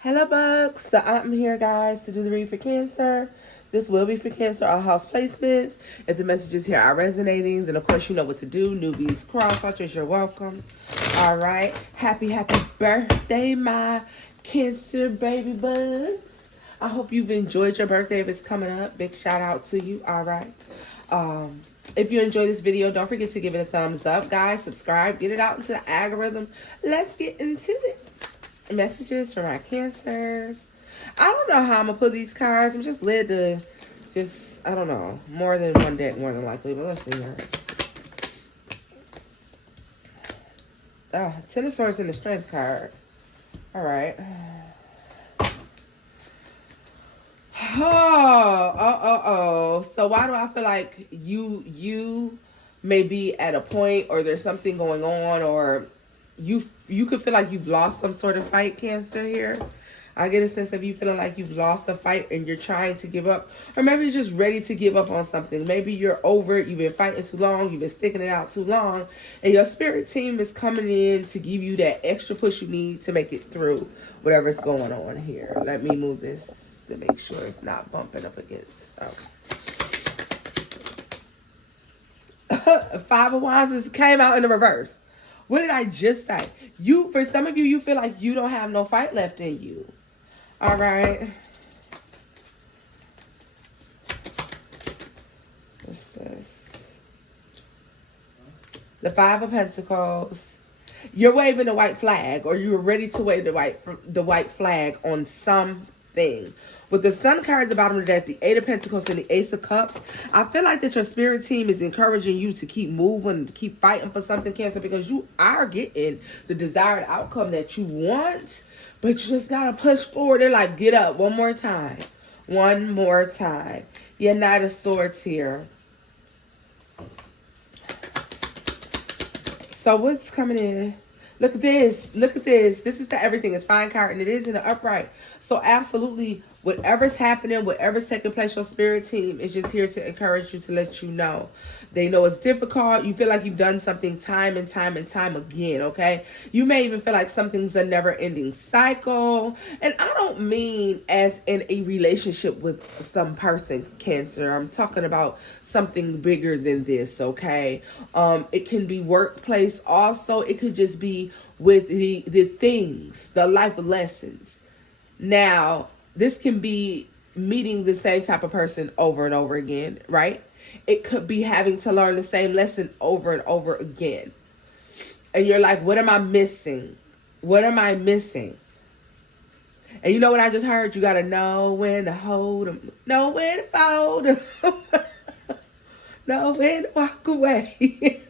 Hello, bugs. So I'm here, guys, to do the read for Cancer. This will be for Cancer, all house placements. If the messages here are resonating, then of course you know what to do. Newbies, cross-watchers, you're welcome. All right. Happy birthday, my Cancer baby bugs. I hope you've enjoyed your birthday if it's coming up. Big shout out to you. All right. If you enjoy this video, don't forget to give it a thumbs up, guys. Subscribe. Get it out into the algorithm. Let's get into it. Messages for my Cancers. I don't know how I'm gonna put these cards. I'm just led to I don't know, more than one deck, more than likely, but let's see here. Ten of Swords and the Strength card. All right. So why do I feel like you may be at a point, or there's something going on, or you could feel like you've lost some sort of fight, Cancer, here. I get a sense of you feeling like you've lost a fight and you're trying to give up. Or maybe you're just ready to give up on something. Maybe you're over it. You've been fighting too long. You've been sticking it out too long. And your spirit team is coming in to give you that extra push you need to make it through whatever's going on here. Let me move this to make sure it's not bumping up against. Five of Wands came out in the reverse. What did I just say? For some of you, you feel like you don't have no fight left in you. All right. What's this? The Five of Pentacles. You're waving the white flag, or you're ready to wave the white flag on something. With the Sun card at the bottom of the deck, the Eight of Pentacles and the Ace of Cups, I feel like that your spirit team is encouraging you to keep moving, to keep fighting for something, Cancer, because you are getting the desired outcome that you want, but you just got to push forward. They're like, get up one more time. One more time. Yeah, Knight of Swords here. So what's coming in? Look at this. Look at this. This is the everything. It's fine card, and it is in the upright. So absolutely, whatever's happening, whatever's taking place, your spirit team is just here to encourage you, to let you know. They know it's difficult. You feel like you've done something time and time and time again, okay? You may even feel like something's a never-ending cycle. And I don't mean as in a relationship with some person, Cancer. I'm talking about something bigger than this, okay? It can be workplace also. It could just be with the things, the life lessons. Now, this can be meeting the same type of person over and over again, right? It could be having to learn the same lesson over and over again. And you're like, what am I missing? What am I missing? And you know what I just heard? You got to know when to hold them, know when to fold them, know when to walk away.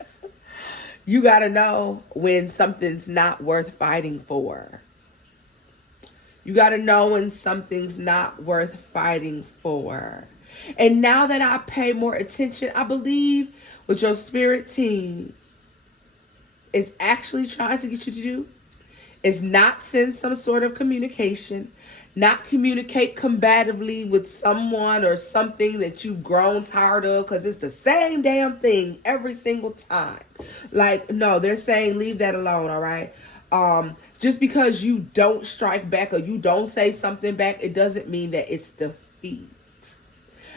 You got to know when something's not worth fighting for. You got to know when something's not worth fighting for. And now that I pay more attention, I believe what your spirit team is actually trying to get you to do is not send some sort of communication, not communicate combatively with someone or something that you've grown tired of, because it's the same damn thing every single time. Like, no, they're saying leave that alone, all right? Just because you don't strike back or you don't say something back, it doesn't mean that it's defeat.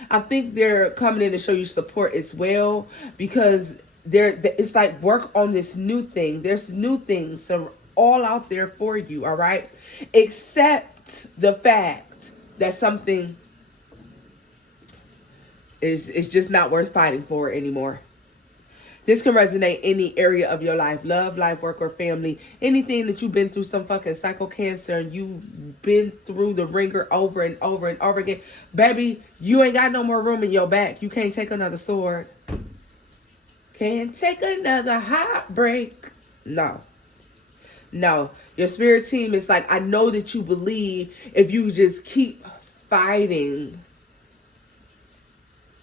I think they're coming in to show you support as well, because it's like work on this new thing. There's new things all out there for you, all right? Accept the fact that something is just not worth fighting for anymore. This can resonate any area of your life, love, life, work, or family. Anything that you've been through some fucking cycle, Cancer, and you've been through the ringer over and over and over again. Baby, you ain't got no more room in your back. You can't take another sword. Can't take another heartbreak. No. No. Your spirit team is like, I know that you believe if you just keep fighting,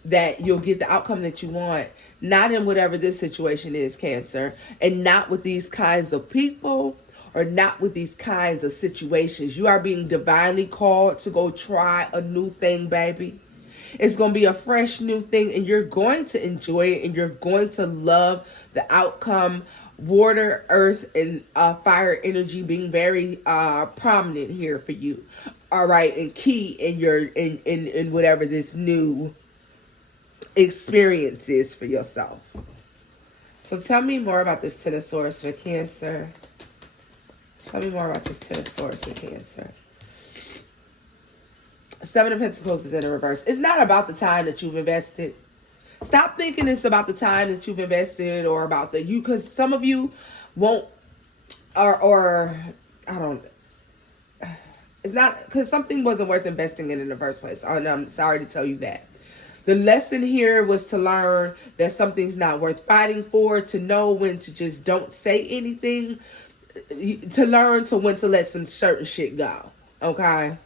that you'll get the outcome that you want. Not in whatever this situation is, Cancer. And not with these kinds of people, or not with these kinds of situations. You are being divinely called to go try a new thing, baby. It's going to be a fresh new thing, and you're going to enjoy it, and you're going to love the outcome water, earth, and fire energy being very prominent here for you. All right, and key in your in whatever this new experience is for yourself. So tell me more about this Ten of Swords for Cancer. Tell me more about this Ten of Swords for Cancer. Seven of Pentacles is in the reverse. It's not about the time that you've invested. Stop thinking it's about the time that you've invested or about the you, because some of you won't, or I don't. It's not because something wasn't worth investing in the first place. And I'm sorry to tell you that. The lesson here was to learn that something's not worth fighting for, to know when to just don't say anything, to learn to when to let some certain shit go. Okay?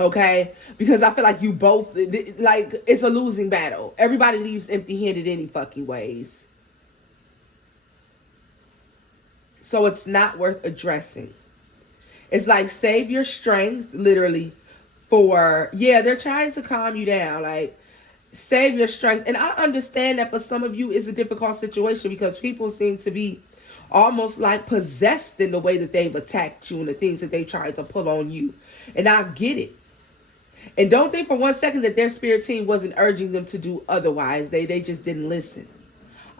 Okay? Because I feel like you both, like, it's a losing battle. Everybody leaves empty-handed any fucking ways. So it's not worth addressing. It's like, save your strength, literally, for, yeah, they're trying to calm you down. Like, save your strength. And I understand that for some of you it's a difficult situation because people seem to be almost like possessed in the way that they've attacked you and the things that they tried to pull on you. And I get it. And don't think for one second that their spirit team wasn't urging them to do otherwise. They just didn't listen.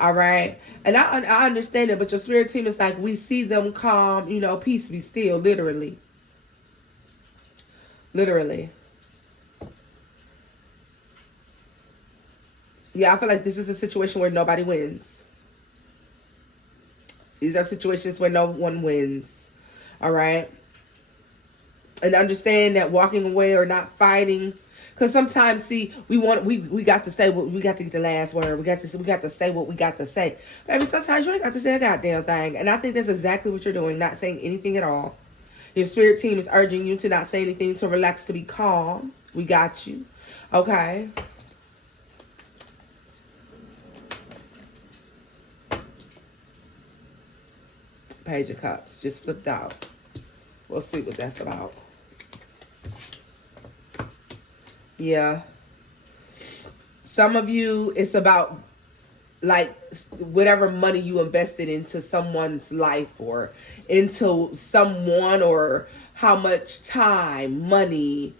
All right. And I understand it, but your spirit team is like, we see them calm, you know, peace be still, literally. Literally. Yeah, I feel like this is a situation where nobody wins. These are situations where no one wins. All right. And understand that walking away or not fighting, because sometimes, see, we got to say what we got to get the last word. We got to say what we got to say. Maybe sometimes you ain't got to say a goddamn thing. And I think that's exactly what you're doing, not saying anything at all. Your spirit team is urging you to not say anything, to relax, to be calm. We got you. Okay. Page of Cups just flipped out. We'll see what that's about. Yeah. Some of you, it's about like whatever money you invested into someone's life or into someone, or how much time, money,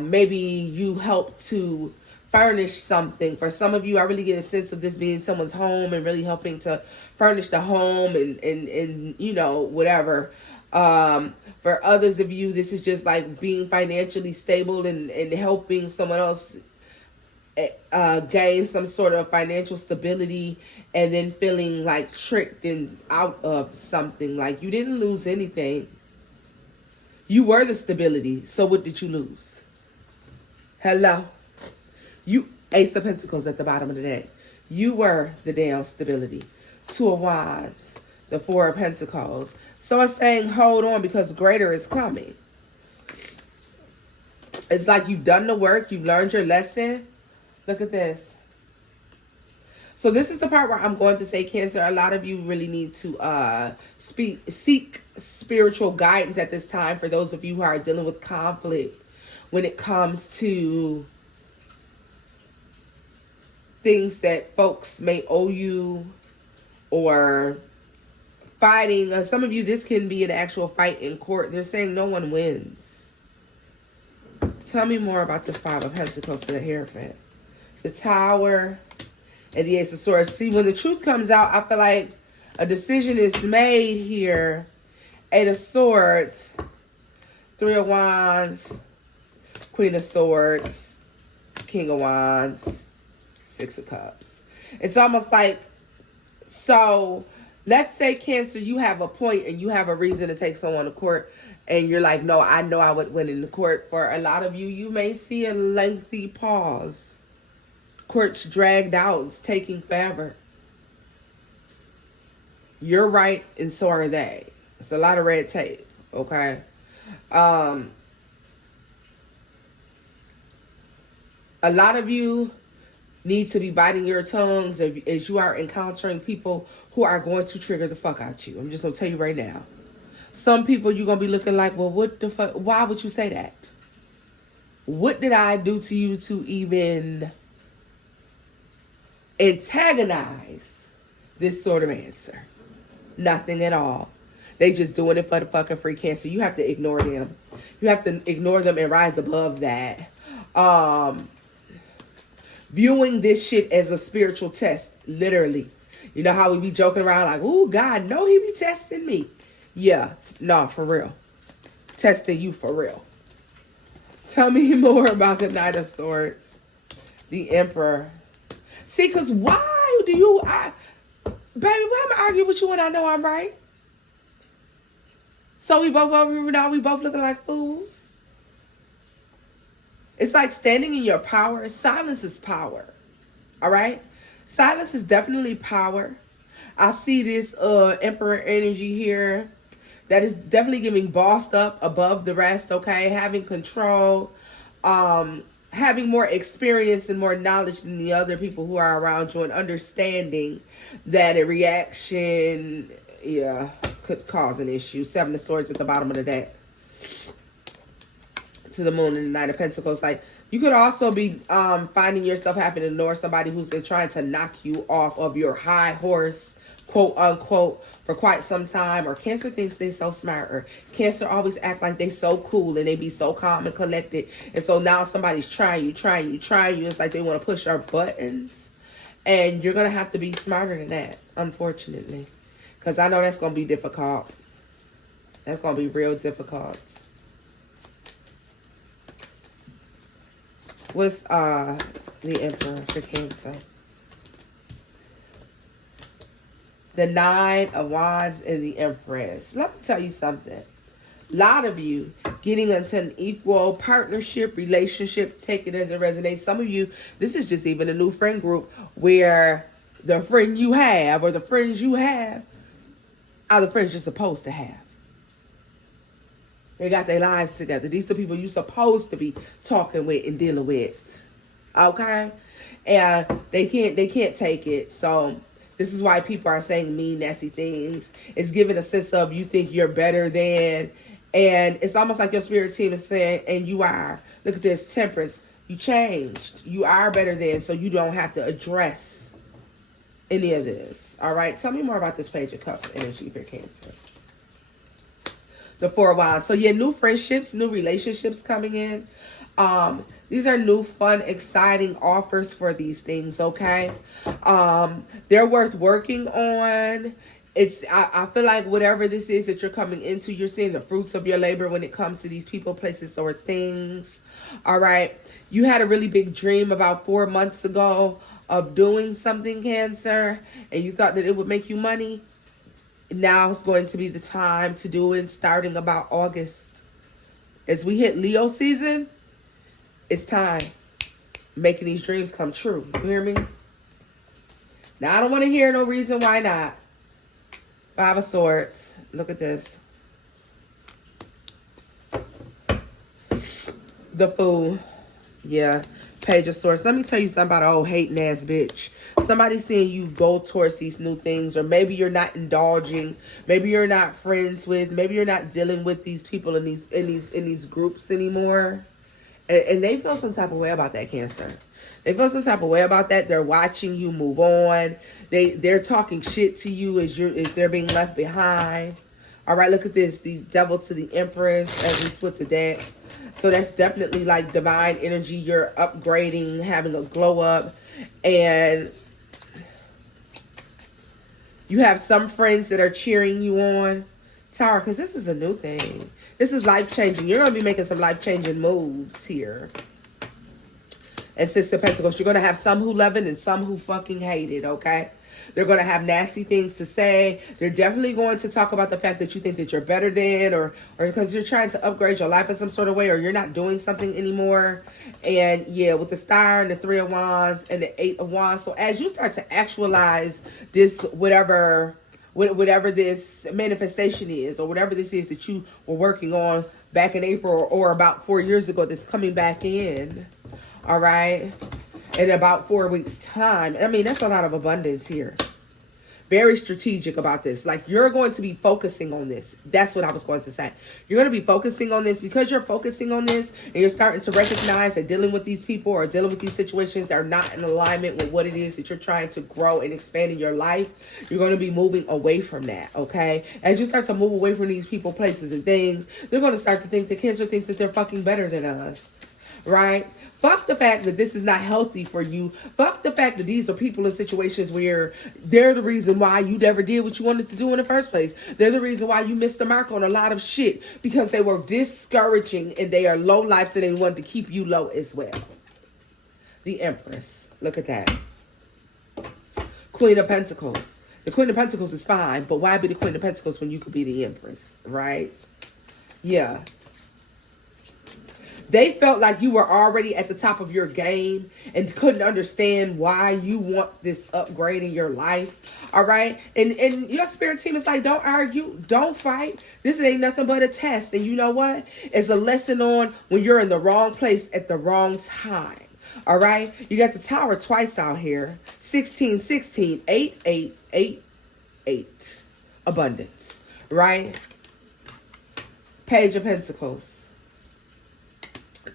maybe you helped to furnish something. For some of you, I really get a sense of this being someone's home and really helping to furnish the home and you know, whatever. For others of you, this is just like being financially stable and helping someone else gain some sort of financial stability, and then feeling like tricked and out of something. Like you didn't lose anything. You were the stability. So what did you lose? Hello? You, Ace of Pentacles at the bottom of the deck. You were the damn stability. Two of Wands. The Four of Pentacles. So it's saying hold on because greater is coming. It's like you've done the work. You've learned your lesson. Look at this. So this is the part where I'm going to say, Cancer, a lot of you really need to seek spiritual guidance at this time. For those of you who are dealing with conflict when it comes to things that folks may owe you, or fighting. Some of you, this can be an actual fight in court. They're saying no one wins. Tell me more about the Five of Pentacles to the Hierophant. The Tower and the Ace of Swords. See, when the truth comes out, I feel like a decision is made here. Eight of Swords. Three of Wands. Queen of Swords. King of Wands. Six of Cups. It's almost like, so let's say, Cancer, you have a point and you have a reason to take someone to court, and you're like, no, I know I would win in the court. For a lot of you, you may see a lengthy pause. Courts dragged out. It's taking forever. You're right, and so are they. It's a lot of red tape, okay? A lot of you need to be biting your tongues as you are encountering people who are going to trigger the fuck out you. I'm just going to tell you right now. Some people you're going to be looking like, well, what the fuck? Why would you say that? What did I do to you to even antagonize this sort of answer. Nothing at all. They just doing it for the fucking free, Cancer. You have to ignore them. You have to ignore them and rise above that. Viewing this shit as a spiritual test, literally. You know how we be joking around like, oh, God, no, he be testing me. Yeah, no, for real. Testing you for real. Tell me more about the Knight of Swords. The Emperor. See, because why do you... baby, why am I arguing with you when I know I'm right? So we both looking like fools. It's like standing in your power. Silence is power. All right? Silence is definitely power. I see this Emperor energy here that is definitely giving bossed up above the rest, okay? Having control, having more experience and more knowledge than the other people who are around you, and understanding that a reaction, yeah, could cause an issue. Seven of Swords at the bottom of the deck. To the Moon and the Knight of Pentacles. Like, you could also be finding yourself having to ignore somebody who's been trying to knock you off of your high horse, quote unquote, for quite some time. Or Cancer thinks they so smart. Or Cancer always act like they so cool and they be so calm and collected. And so now somebody's trying you. It's like they want to push our buttons. And you're going to have to be smarter than that, unfortunately. Because I know that's going to be difficult. That's going to be real difficult. What's the Emperor for Cancer? The Nine of Wands and the Empress. Let me tell you something. A lot of you getting into an equal partnership, relationship, take it as it resonates. Some of you, this is just even a new friend group where the friend you have or the friends you have are the friends you're supposed to have. They got their lives together. These are the people you're supposed to be talking with and dealing with. Okay? And they can't take it. So this is why people are saying mean, nasty things. It's giving a sense of you think you're better than. And it's almost like your spirit team is saying, and you are. Look at this, Temperance. You changed. You are better than, so you don't have to address any of this. All right? Tell me more about this Page of Cups energy for Cancer. The Four of Wands. So yeah, new friendships, new relationships coming in. These are new, fun, exciting offers for these things, okay? They're worth working on. I feel like whatever this is that you're coming into, you're seeing the fruits of your labor when it comes to these people, places, or things. All right. You had a really big dream about 4 months ago of doing something, Cancer, and you thought that it would make you money. Now is going to be the time to do it, starting about August. As we hit Leo season, it's time. Making these dreams come true. You hear me? Now, I don't want to hear no reason why not. Five of Swords. Look at this. The Fool. Yeah. Page of Swords. Let me tell you something about an old hating ass bitch. Somebody's seeing you go towards these new things, or maybe you're not indulging, maybe you're not friends with, maybe you're not dealing with these people in these groups anymore, and they feel some type of way about that, Cancer. They feel some type of way about that. They're watching you move on. They're talking shit to you as they're being left behind. All right, look at this. The Devil to the Empress as we split the deck. So that's definitely like divine energy. You're upgrading, having a glow up. And you have some friends that are cheering you on. Tower, because this is a new thing. This is life-changing. You're going to be making some life-changing moves here. And Six of Pentacles, you're going to have some who love it and some who fucking hate it, okay? They're going to have nasty things to say. They're definitely going to talk about the fact that you think that you're better than, or because you're trying to upgrade your life in some sort of way, or you're not doing something anymore. And yeah, with the Star and the Three of Wands and the Eight of Wands. So as you start to actualize this, whatever this manifestation is, or whatever this is that you were working on back in April or about 4 years ago, that's coming back in, all right, in about 4 weeks time. I mean, that's a lot of abundance here. Very strategic about this. Like, you're going to be focusing on this. That's what I was going to say. You're going to be focusing on this because you're focusing on this and you're starting to recognize that dealing with these people or dealing with these situations are not in alignment with what it is that you're trying to grow and expand in your life. You're going to be moving away from that, okay? As you start to move away from these people, places, and things, they're going to start to think that Cancer thinks that they're fucking better than us, right? Fuck the fact that this is not healthy for you. Fuck the fact that these are people in situations where they're the reason why you never did what you wanted to do in the first place. They're the reason why you missed the mark on a lot of shit because they were discouraging and they are low lives and they wanted to keep you low as well. The Empress. Look at that. Queen of Pentacles. The Queen of Pentacles is fine, but why be the Queen of Pentacles when you could be the Empress, right? Yeah. They felt like you were already at the top of your game and couldn't understand why you want this upgrade in your life. All right. And your spirit team is like, don't argue. Don't fight. This ain't nothing but a test. And you know what? It's a lesson on when you're in the wrong place at the wrong time. All right. You got the Tower twice out here. 16, 16, 8, 8, 8, 8. Abundance. Right. Page of Pentacles.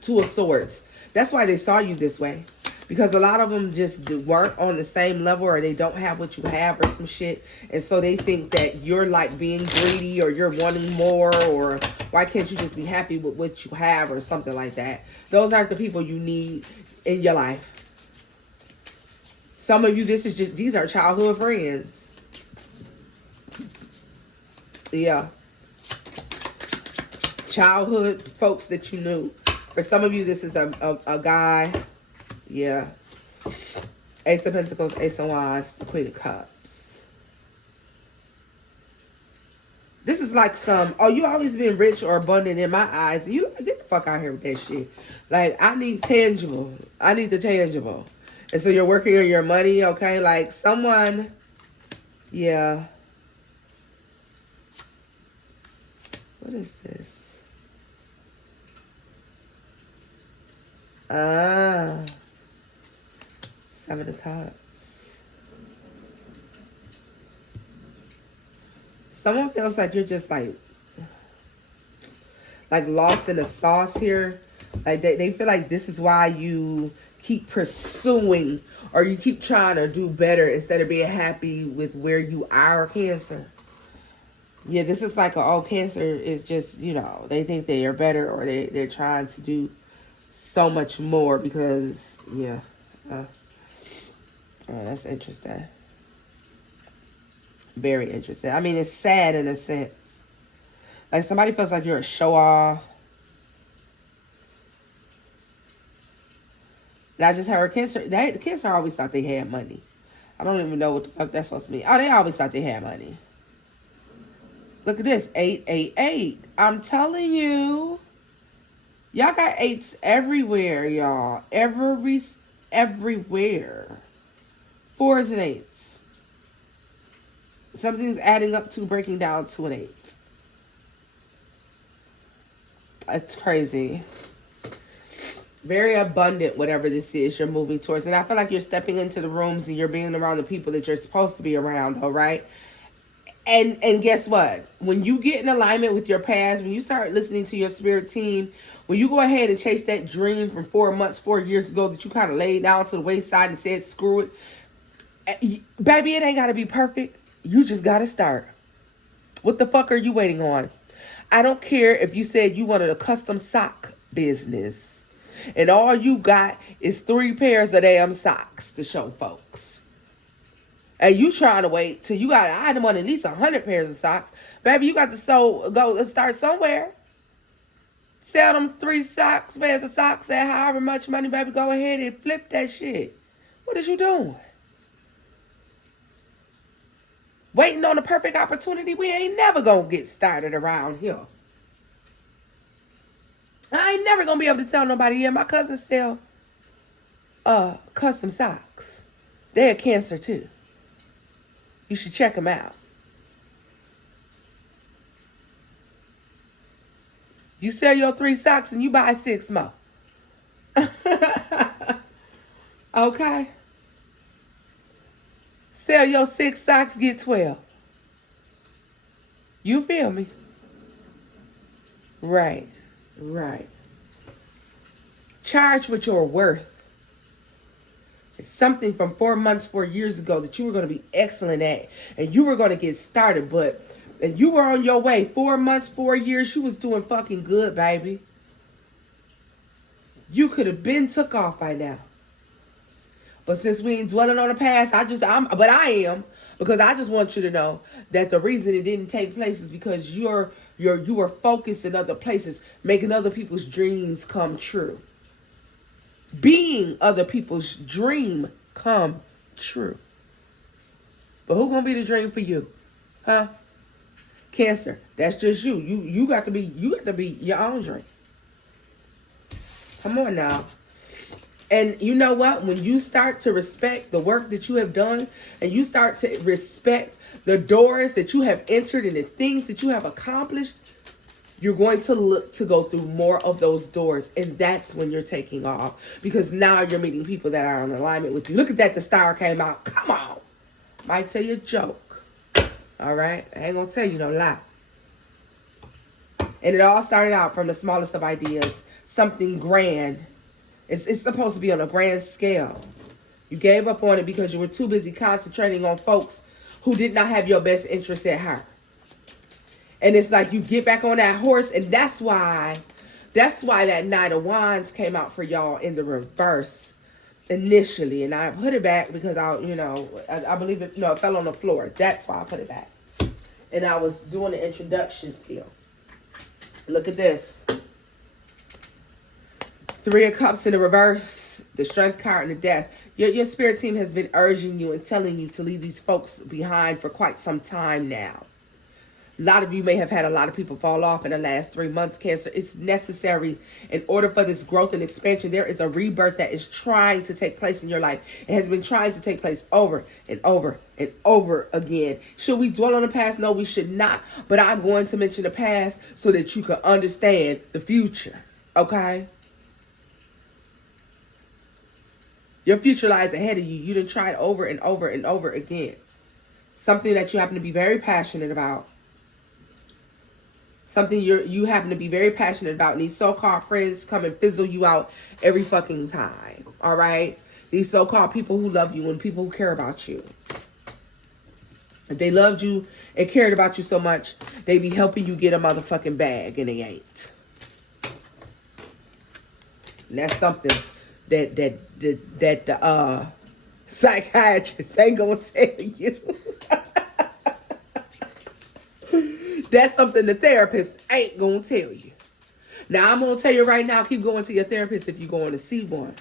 Two of Swords. That's why they saw you this way. Because a lot of them just weren't on the same level or they don't have what you have or some shit. And so they think that you're like being greedy or you're wanting more or why can't you just be happy with what you have or something like that. Those aren't the people you need in your life. Some of you, these are childhood friends. Yeah. Childhood folks that you knew. For some of you, this is a guy. Yeah. Ace of Pentacles, Ace of Wands, the Queen of Cups. This is like some, oh, you always been rich or abundant in my eyes. You like, get the fuck out here with that shit. Like, I need tangible. I need the tangible. And so you're working on your money, okay? Like someone, yeah. What is this? Seven of Cups. Someone feels like you're just like lost in the sauce here. Like they feel like this is why you keep pursuing or you keep trying to do better instead of being happy with where you are, Cancer. Yeah, this is like, oh, Cancer is just, you know, they think they are better or they're trying to do so much more because, yeah. Oh, that's interesting. Very interesting. I mean, it's sad in a sense. Like somebody feels like you're a show off. And I just heard Cancer always thought they had money. I don't even know what the fuck that's supposed to mean. Oh, they always thought they had money. Look at this. 888. I'm telling you. Y'all got 8s everywhere, y'all. Everywhere. 4s and 8s. Something's adding up to breaking down to an 8. It's crazy. Very abundant, whatever this is you're moving towards. And I feel like you're stepping into the rooms and you're being around the people that you're supposed to be around, all right? And guess what? When you get in alignment with your past, when you start listening to your spirit team, when you go ahead and chase that dream from 4 years ago that you kind of laid down to the wayside and said, screw it. Baby, it ain't got to be perfect. You just got to start. What the fuck are you waiting on? I don't care if you said you wanted a custom sock business and all you got is 3 pairs of damn socks to show folks. And you trying to wait till you got an item on at least 100 pairs of socks. Baby, you got to go and start somewhere. Sell them 3 pairs of socks at however much money, baby. Go ahead and flip that shit. What is you doing? Waiting on the perfect opportunity. We ain't never going to get started around here. I ain't never going to be able to tell nobody, yeah, my cousins sell custom socks. They're Cancer too. You should check them out. You sell your 3 socks and you buy 6 more. Okay. Sell your 6 socks, get 12. You feel me? Right. Right. Charge what you're worth. It's something from 4 months, 4 years ago that you were going to be excellent at. And you were going to get started. But and you were on your way. 4 months, 4 years. You was doing fucking good, baby. You could have been took off by now. But since we ain't dwelling on the past, I am. Because I just want you to know that the reason it didn't take place is because you were focused in other places, making other people's dreams come true. Being other people's dream come true. But who gonna be the dream for you? Huh? Cancer. That's just you. You got to be your own dream. Come on now. And you know what? When you start to respect the work that you have done, and you start to respect the doors that you have entered and the things that you have accomplished, you're going to look to go through more of those doors. And that's when you're taking off. Because now you're meeting people that are in alignment with you. Look at that. The star came out. Come on. Might tell you a joke. All right? I ain't going to tell you no lie. And it all started out from the smallest of ideas. Something grand. It's supposed to be on a grand scale. You gave up on it because you were too busy concentrating on folks who did not have your best interest at heart. And it's like you get back on that horse, and that's why that Knight of Wands came out for y'all in the reverse initially. And I put it back because I believe it fell on the floor. That's why I put it back. And I was doing the introduction still. Look at this. 3 of Cups in the reverse, the Strength card and the Death. Your spirit team has been urging you and telling you to leave these folks behind for quite some time now. A lot of you may have had a lot of people fall off in the last 3 months, Cancer. It's necessary in order for this growth and expansion. There is a rebirth that is trying to take place in your life. It has been trying to take place over and over and over again. Should we dwell on the past? No, we should not. But I'm going to mention the past so that you can understand the future. Okay? Your future lies ahead of you. You done tried over and over and over again. Something that you happen to be very passionate about. Something you happen to be very passionate about. And these so-called friends come and fizzle you out every fucking time. All right? These so-called people who love you and people who care about you. If they loved you and cared about you so much, they be helping you get a motherfucking bag, and they ain't. And that's something that the psychiatrist ain't gonna tell you. That's something the therapist ain't gonna tell you. Now, I'm gonna tell you right now, keep going to your therapist if you're going to see one.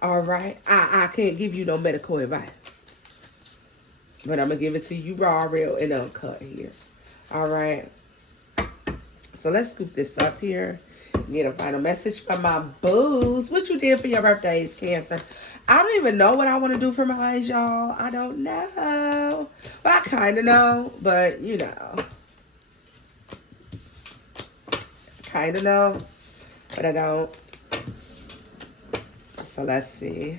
All right? I can't give you no medical advice. But I'm gonna give it to you raw, real, and uncut here. All right? So let's scoop this up here. Get a final message from my boos. What you did for your birthdays, Cancer? I don't even know what I want to do for mine, y'all. I don't know. But I kind of know. But, you know. Kind of know. But I don't. So let's see.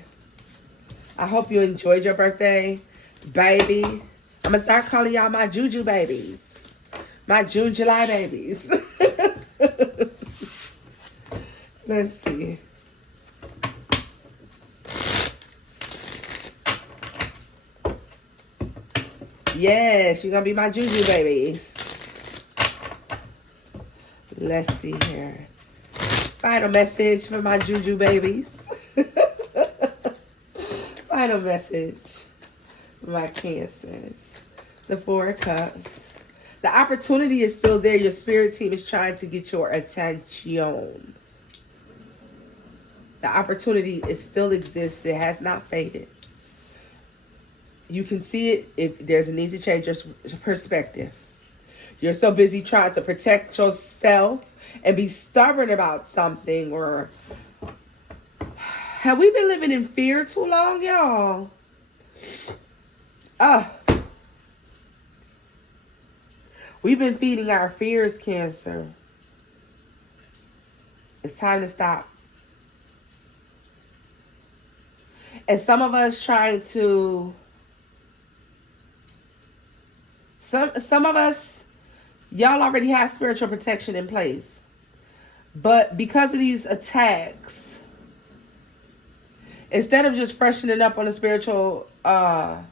I hope you enjoyed your birthday, baby. I'm going to start calling y'all my Juju babies. My June, July babies. Let's see. Yes, you're going to be my Juju babies. Let's see here. Final message for my Juju babies. Final message for my Cancers. The 4 of Cups. The opportunity is still there. Your spirit team is trying to get your attention. The opportunity still exists. It has not faded. You can see it if there's a need to change your perspective. You're so busy trying to protect yourself and be stubborn about something. Or have we been living in fear too long, y'all? We've been feeding our fears, Cancer. It's time to stop. And some of us trying to Some of us, y'all already have spiritual protection in place. But because of these attacks, instead of just freshening up on the spiritual and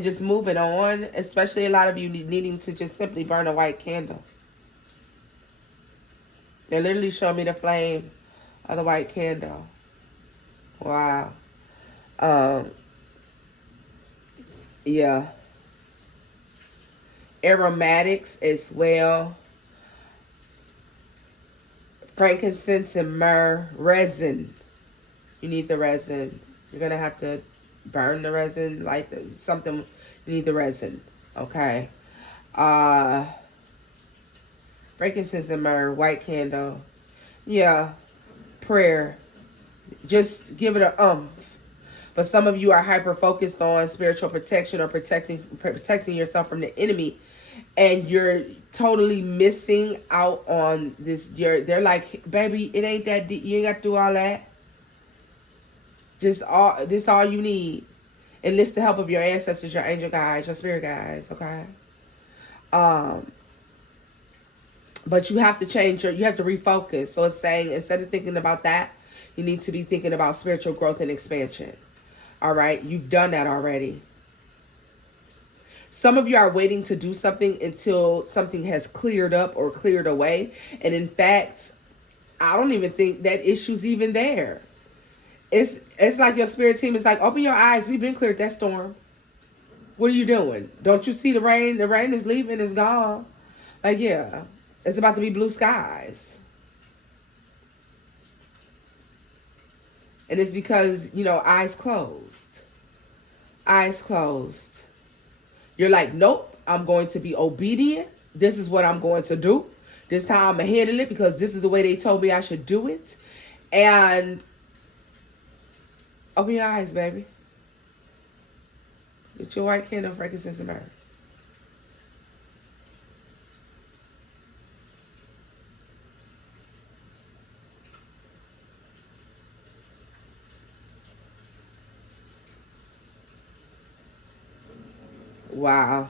just moving on, especially a lot of you needing to just simply burn a white candle. They literally showed me the flame of the white candle. Wow. Yeah. Aromatics as well. Frankincense and myrrh. Resin. You need the resin. You're going to have to burn the resin. Light something. You need the resin. Okay. Frankincense and myrrh. White candle. Yeah. Prayer. Just give it a But some of you are hyper focused on spiritual protection or protecting yourself from the enemy, and you're totally missing out on this. They're like, baby, it ain't that deep. You ain't got to do all that. This all you need. Enlist the help of your ancestors, your angel guides, your spirit guides. Okay. But you have to change you have to refocus. So it's saying, instead of thinking about that, you need to be thinking about spiritual growth and expansion. All right. You've done that already. Some of you are waiting to do something until something has cleared up or cleared away. And in fact, I don't even think that issue's even there. It's like your spirit team is like, open your eyes. We've been cleared that storm. What are you doing? Don't you see the rain? The rain is leaving. It's gone. Like, yeah, it's about to be blue skies. And it's because, eyes closed. Eyes closed. You're like, nope, I'm going to be obedient. This is what I'm going to do. This is how I'm going to handle it because this is the way they told me I should do it. And open your eyes, baby. Get your white candle, frankincense, and myrrh. Wow.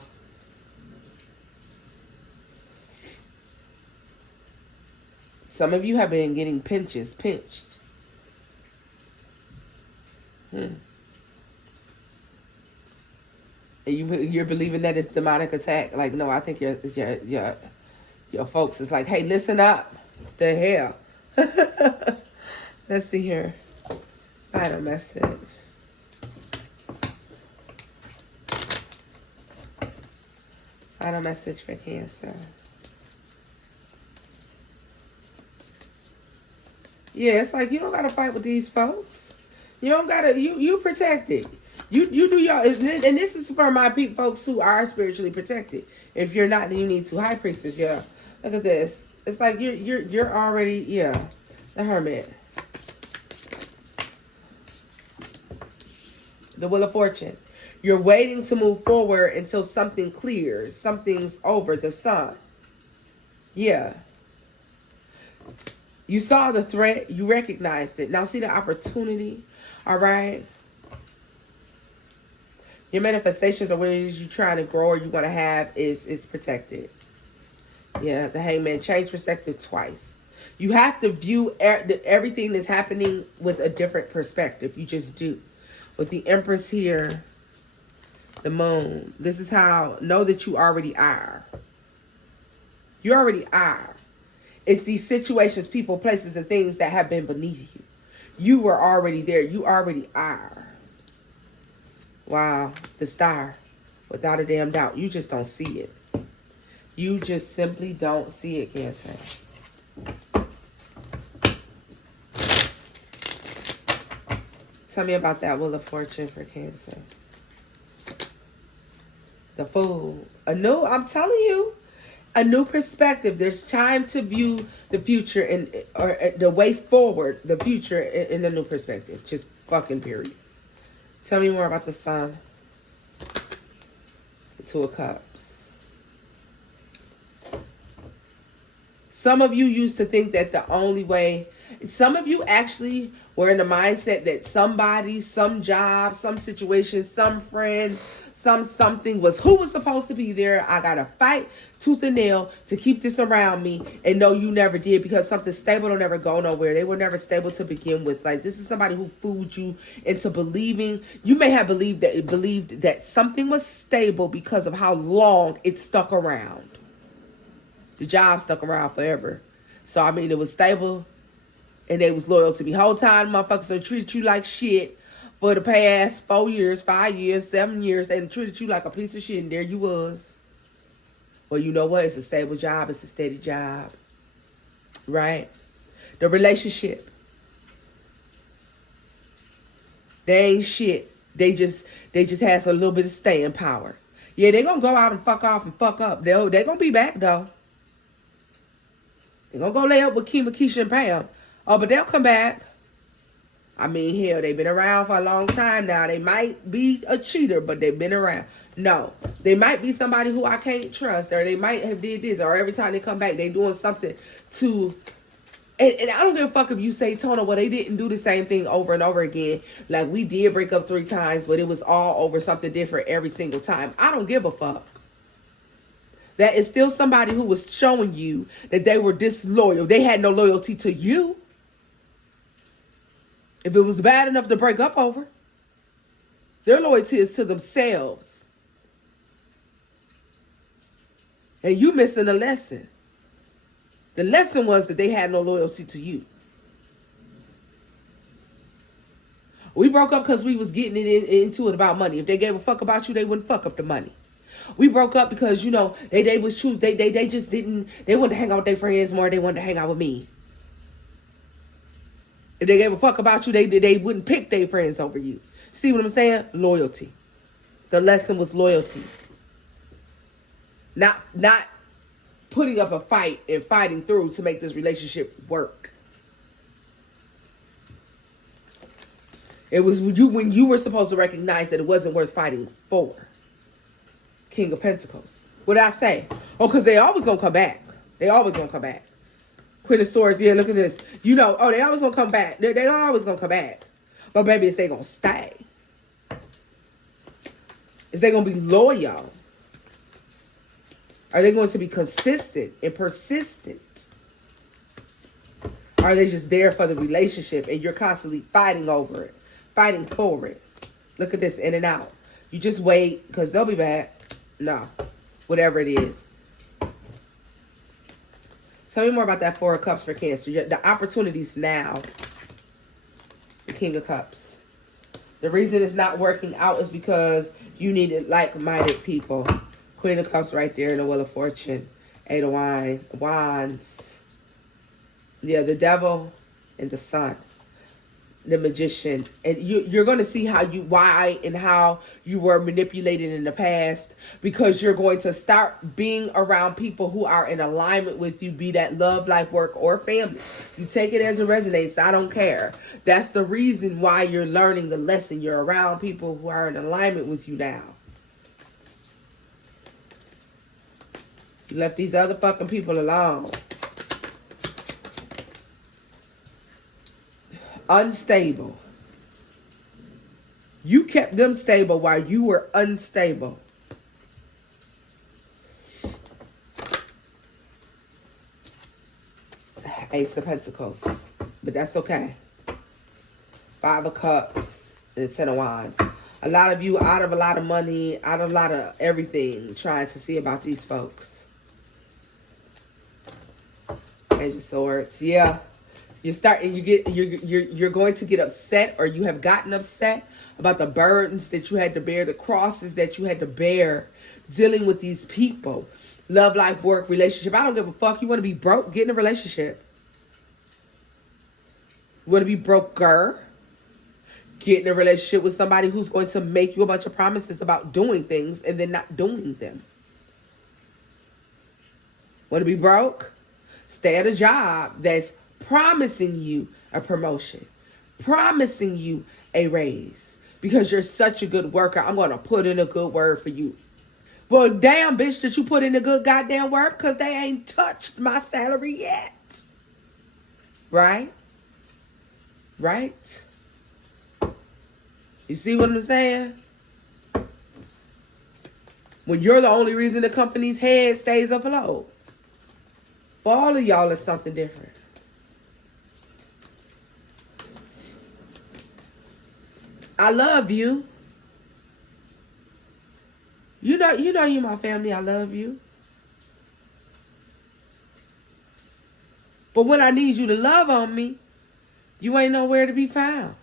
Some of you have been getting pinched. And you're believing that it's demonic attack. Like, no, I think your folks is like, hey, listen up. The hell. Let's see here. Final message. Final message for Cancer. Yeah, it's like you don't gotta fight with these folks. You don't gotta. You protected. You do y'all. And this is for my folks who are spiritually protected. If you're not, then you need to. High Priestess. Yeah. Look at this. It's like you're already. Yeah. The Hermit. The Wheel of Fortune. You're waiting to move forward until something clears. Something's over. The Sun. Yeah. You saw the threat. You recognized it. Now see the opportunity. All right. Your manifestations or ways you're trying to grow or you want to have is protected. Yeah. The Hangman. Change perspective twice. You have to view everything that's happening with a different perspective. You just do. With the Empress here. The Moon. This is how. Know that you already are. You already are. It's these situations, people, places, and things that have been beneath you. You were already there. You already are. Wow. The Star. Without a damn doubt. You just don't see it. You just simply don't see it, Cancer. Tell me about that Wheel of Fortune for Cancer. The Fool. I'm telling you, a new perspective. There's time to view the future or the way forward, the future in a new perspective. Just fucking period. Tell me more about the Sun. The Two of Cups. Some of you used to think that the only way, some of you actually were in the mindset that somebody, some job, some situation, some friend, something was who was supposed to be there. I gotta fight tooth and nail to keep this around me. And no, you never did, because something stable don't never go nowhere. They were never stable to begin with. Like, this is somebody who fooled you into believing. You may have believed that something was stable because of how long it stuck around. The job stuck around forever. So I mean, it was stable and they was loyal to me. Whole time motherfuckers done treated you like shit. For the past 4 years, 5 years, 7 years, they treated you like a piece of shit, and there you was. Well, you know what? It's a stable job. It's a steady job. Right? The relationship. They ain't shit. They just has a little bit of staying power. Yeah, they gonna go out and fuck off and fuck up. They gonna be back, though. They gonna go lay up with Kima, Keisha, and Pam. Oh, but they'll come back. I mean, hell, they've been around for a long time now. They might be a cheater, but they've been around. No, they might be somebody who I can't trust, or they might have did this, or every time they come back, they doing something to... And I don't give a fuck if you say, Tona, well, they didn't do the same thing over and over again. Like, we did break up 3 times, but it was all over something different every single time. I don't give a fuck. That is still somebody who was showing you that they were disloyal. They had no loyalty to you. If it was bad enough to break up over, their loyalty is to themselves. And you missing a lesson. The lesson was that they had no loyalty to you. We broke up because we was getting into it about money. If they gave a fuck about you, they wouldn't fuck up the money. We broke up because, you know, they just didn't, they wanted to hang out with their friends more. They wanted to hang out with me. If they gave a fuck about you, they wouldn't pick their friends over you. See what I'm saying? Loyalty. The lesson was loyalty. Not putting up a fight and fighting through to make this relationship work. It was when you were supposed to recognize that it wasn't worth fighting for. King of Pentacles. What did I say? Oh, because they always gonna come back. They always gonna come back. Queen of Swords, yeah, look at this. You know, oh, they always gonna come back. They always gonna come back. But baby, is they gonna stay? Is they gonna be loyal? Are they going to be consistent and persistent? Are they just there for the relationship and you're constantly fighting over it, fighting for it? Look at this, in and out. You just wait because they'll be back. No, whatever it is. Tell me more about that 4 of Cups for Cancer. The opportunities now. The King of Cups. The reason it's not working out is because you needed like-minded people. Queen of Cups right there in the Wheel of Fortune. 8 of Wands. Yeah, the Devil and the Sun. The Magician. And you're going to see why and how you were manipulated in the past, because you're going to start being around people who are in alignment with you, be that love, life, work, or family. You take it as it resonates. I don't care. That's the reason why you're learning the lesson. You're around people who are in alignment with you now. You left these other fucking people alone. Unstable. You kept them stable while you were unstable. Ace of Pentacles. But that's okay. 5 of Cups and the 10 of Wands. A lot of you out of a lot of money, out of a lot of everything, trying to see about these folks. Page of Swords. Yeah. You're going to get upset, or you have gotten upset about the burdens that you had to bear, the crosses that you had to bear dealing with these people. Love, life, work, relationship. I don't give a fuck. You want to be broke? Get in a relationship. You want to be broker? Get in a relationship with somebody who's going to make you a bunch of promises about doing things and then not doing them. Want to be broke? Stay at a job that's promising you a promotion, promising you a raise, because you're such a good worker. I'm going to put in a good word for you. Well, damn, bitch, did you put in a good goddamn word? Because they ain't touched my salary yet. Right? Right? You see what I'm saying? When you're the only reason the company's head stays afloat. For all of y'all, it's something different. I love you. You know you my family. I love you. But when I need you to love on me, you ain't nowhere to be found.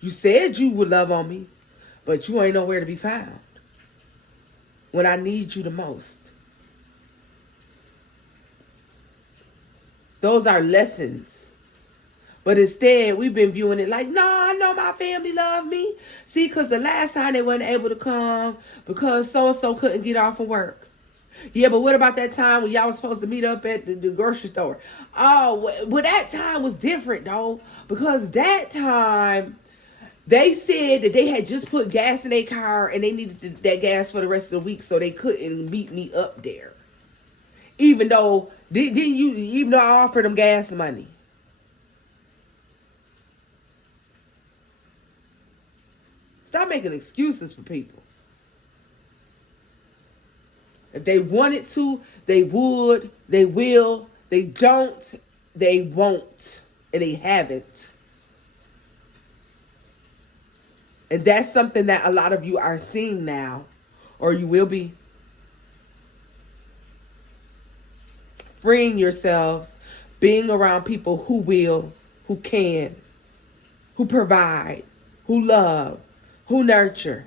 You said you would love on me, but you ain't nowhere to be found when I need you the most. Those are lessons. But instead, we've been viewing it like, no, I know my family love me. See, because the last time they weren't able to come because so-and-so couldn't get off of work. Yeah, but what about that time when y'all was supposed to meet up at the grocery store? Oh, well, that time was different, though. Because that time, they said that they had just put gas in their car and they needed that gas for the rest of the week, so they couldn't meet me up there. Even though I offered them gas money. Stop making excuses for people. If they wanted to, they would, they will. They don't, they won't, and they haven't. And that's something that a lot of you are seeing now, or you will be. Freeing yourselves, being around people who will, who can, who provide, who love, who nurture.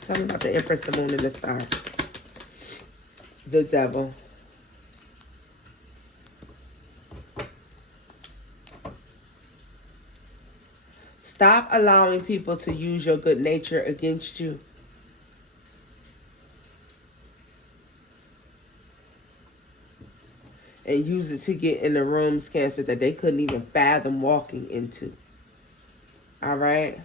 Tell me about the Empress, the Moon, and the Star. The Devil. Stop allowing people to use your good nature against you. And use it to get in the rooms, Cancer, that they couldn't even fathom walking into. All right?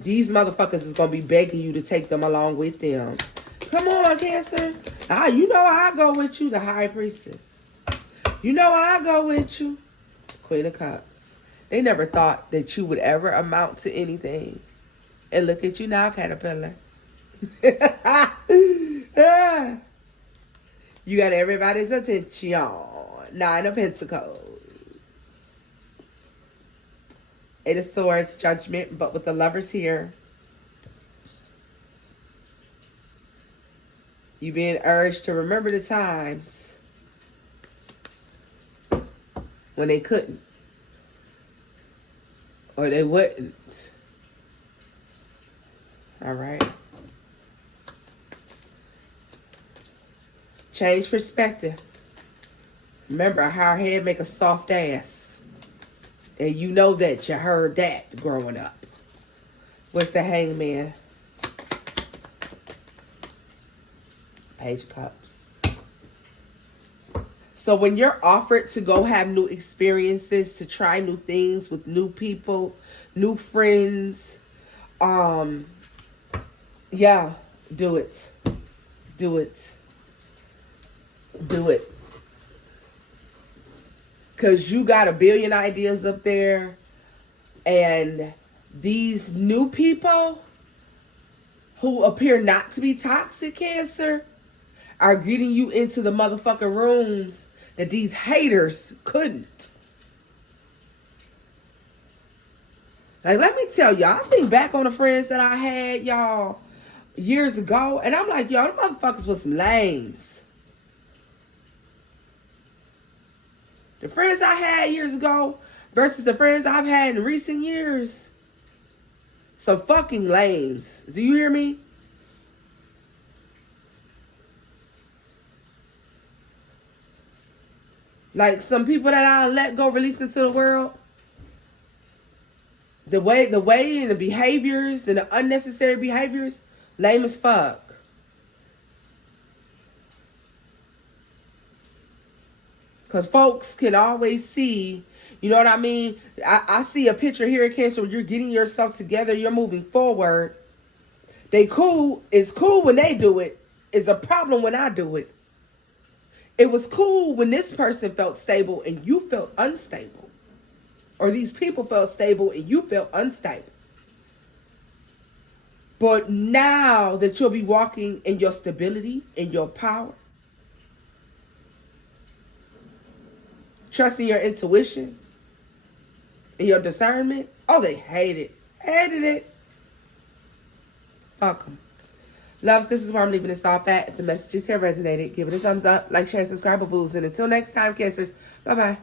These motherfuckers is going to be begging you to take them along with them. Come on, Cancer. You know I go with you, the High Priestess. You know I go with you, Queen of Cups. They never thought that you would ever amount to anything. And look at you now, Caterpillar. You got everybody's attention. 9 of Pentacles. 8 of Swords, Judgment, but with the Lovers here. You being urged to remember the times when they couldn't. Or they wouldn't. All right. Change perspective. Remember, a hard head make a soft ass. And you know that. You heard that growing up. What's the Hangman? Page of Cups. So when you're offered to go have new experiences, to try new things with new people, new friends, yeah, do it. Do it. Do it. Because you got a billion ideas up there. And these new people who appear not to be toxic, Cancer, are getting you into the motherfucking rooms that these haters couldn't. Like, let me tell y'all, I think back on the friends that I had, y'all, years ago. And I'm like, y'all, the motherfuckers was some lames. The friends I had years ago versus the friends I've had in recent years. Some fucking lames. Do you hear me? Like some people that I let go, release into the world. The way and the behaviors and the unnecessary behaviors, lame as fuck. Because folks can always see, you know what I mean? I see a picture here at Cancer where you're getting yourself together, you're moving forward. They cool, it's cool when they do it. is a problem when I do it. It was cool when this person felt stable and you felt unstable. Or these people felt stable and you felt unstable. But now that you'll be walking in your stability, in your power, trusting your intuition and your discernment, oh, they hate it. Hated it. Fuck them. Loves, this is where I'm leaving this off at. If the messages here resonated, give it a thumbs up, like, share, subscribe, boo-boos. And until next time, Cancers, bye-bye.